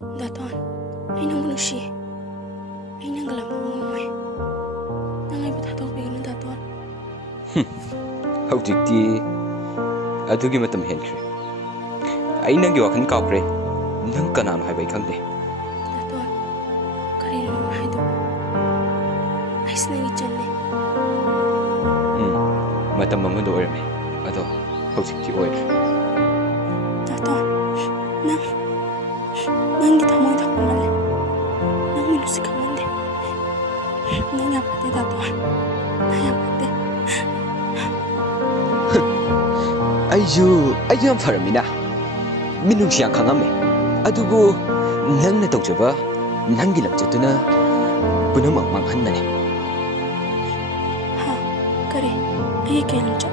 Daton, ay nang manusi. Ay nang galam mo ngumay. Nangay ba tato bigyan ng daton? Hꯧꯖꯤꯛꯇꯤ ꯑꯗꯨꯒꯤ ꯃꯇꯝ ꯍꯦꯟꯈ꯭ꯔꯦ ꯑꯩ ꯅꯪꯒꯤ ꯋꯥꯈꯜ ꯀꯥꯎꯈ꯭ꯔꯦ ꯅꯪ ꯀꯅꯥꯅꯣ ꯍꯥꯏꯕ ꯑꯩ ꯈꯪꯗꯦ Daton, karino naman haydo? Ay sinang ityan eh. ꯃꯇꯝ ꯑꯃꯗ ꯑꯣꯏꯔꯝꯃꯦ ꯑꯗꯣ ꯍꯧꯖꯤꯛꯇꯤ ꯑꯣꯏꯗ꯭ꯔꯦ Daton, nang gitamoy da kumale. Nang minusi ka mande. Nang yapate daton. Nang yapate. ꯑꯩꯁꯨ ꯌꯥꯝ ꯐꯔꯝꯃꯤꯅ ꯃꯤꯅꯨꯡꯁꯤ ꯌꯥꯝ ꯈꯪꯉꯝꯃꯦ ꯑꯗꯨꯕꯨ ꯅꯪꯅ ꯇꯧꯖꯕ ꯅꯪꯒꯤ ꯂꯝꯆꯠꯇꯨꯅ ꯄꯨꯝꯅꯃꯛ ꯃꯥꯡꯍꯟꯕꯅꯦ Ha, kare, ay kay lamcha.